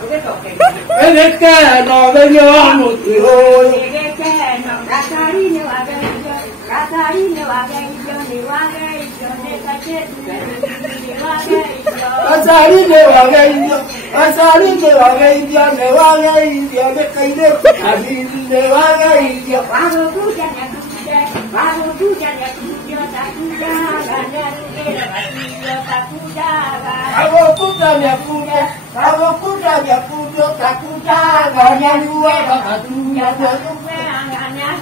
Ele quer no venho no tiro. Ele quer no Catarina Wagaio, Catarina Wagaio, ni Wagaio, ne Catarina Wagaio. Asarine wagaio, asarine wagaio, ne wagaio, ne kaide, asarine wagaio. Baru kuda ya kuda, baru kuda ya kuda, takuda, ganjara takuda. Awokuda nyakuda, awokuda nyakuda, takuda, ganyanua bakatunya bakatunya.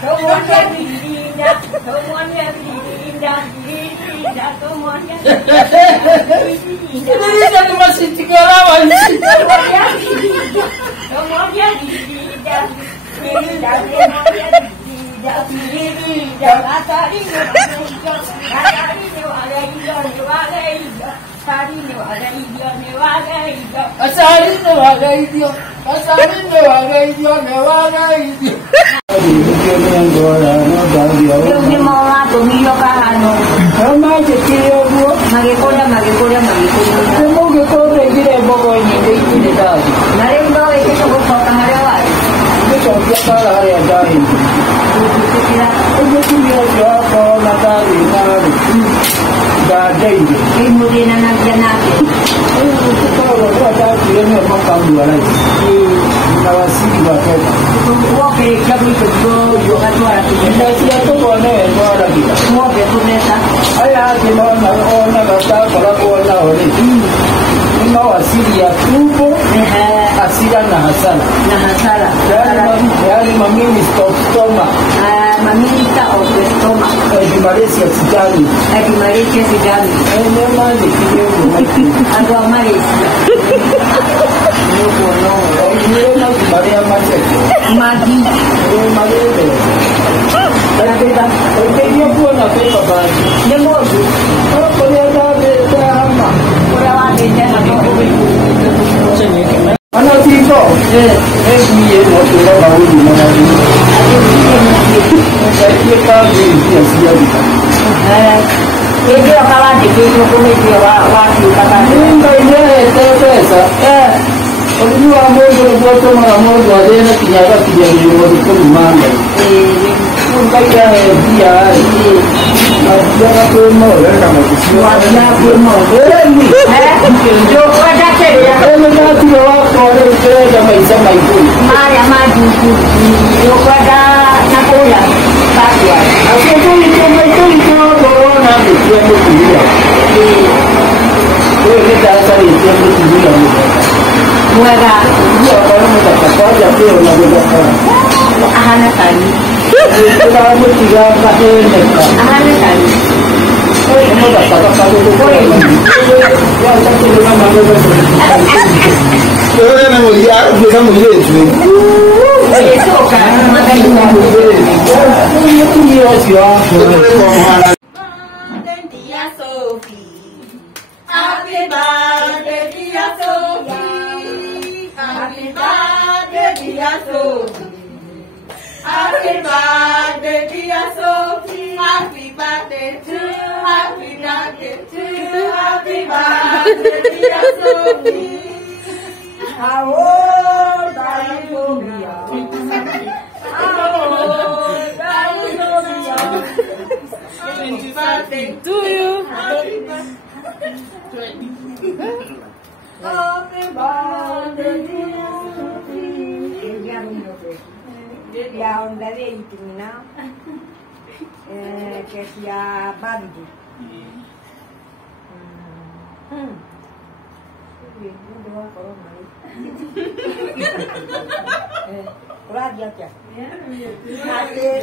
Semuanya diindah, semuanya diindah, diindah, semuanya diindah. Ini satu masih tiga lawan. Semuanya diindah, semuanya diindah, diindah, semuanya diindah, diindah. Katarina wagaio, Katarina wagaio, Katarina wagaio. Asarine wagaio, asarine wagaio, ne wagaio. Yung mga tumilo ka ano. Kama chekiyo buo. Magikoda. Mo ke ko re gire bogo ni de ni da. Narindo ito sa buko kamarawa. Ito ko ya kala hari ada ini. Ini dia ya ko na da ni na. Da dai. Imo din ang nagyan natin. Ito ko ro da ni mo ko kam wala. Na wasiki ba ka. Kung okay, kabi ko yung atwara. Ina siya to ko ne ko ara kita. Mo be puneta. Aya ki mo na ona ka ta para ko na hori. Ina wasiki ya tubo. Asira na hasara. Nahasara. Yani mamini stoma. Mamilita o estoma. Di Malaysia sijani. Di Malaysia sijani. Memang di sini. Agak Malaysia. No. Ini nak Malaysia macam. Magi. Malaysia. Tapi dia pun nak apa bagi. Dia mau. Kalau dia ada apa? Orang ada yang Anak tiga. Dia mau tu baru di mana ni. Saya tak dia siapa. Jadi kalau di situ kami dia waktu kata. Ini terasa. Kalau amor buat amor ada nak tiada di luar itu mana. Mungkin dia dia pun mau kamu. Dia pun mau. Jo ada saya. Mereka tidak kalau dia sama itu. Mari maju. Jo ada nakoya. Tapi Aku itu corona dia betul dia. Kita cari dia betul dia. Muaga. Dia kalau mau dapat kerja dia nak dapat. Ahana tadi. Kita mau tiga kali nak. Ahana tadi. Mau dapat apa itu boleh. Ya satu dengan mana boleh. Kalau nak mau dia, kita mau dia itu. Itu kan makan dulu. Itu dia siapa? Dia Sophie. Happy birthday, dear Sophie. Happy birthday, dear Sophie. Happy birthday, dear Sophie. Happy birthday to you. Happy birthday to you. Happy birthday, dear Sophie. How old are you, Sophia? How old are you, Sophia? Happy birthday to you. Happy birthday. Happy birthday, dear Sophie. Ya onda de itina. Que sia Barbie. Radio क्या? Aduh,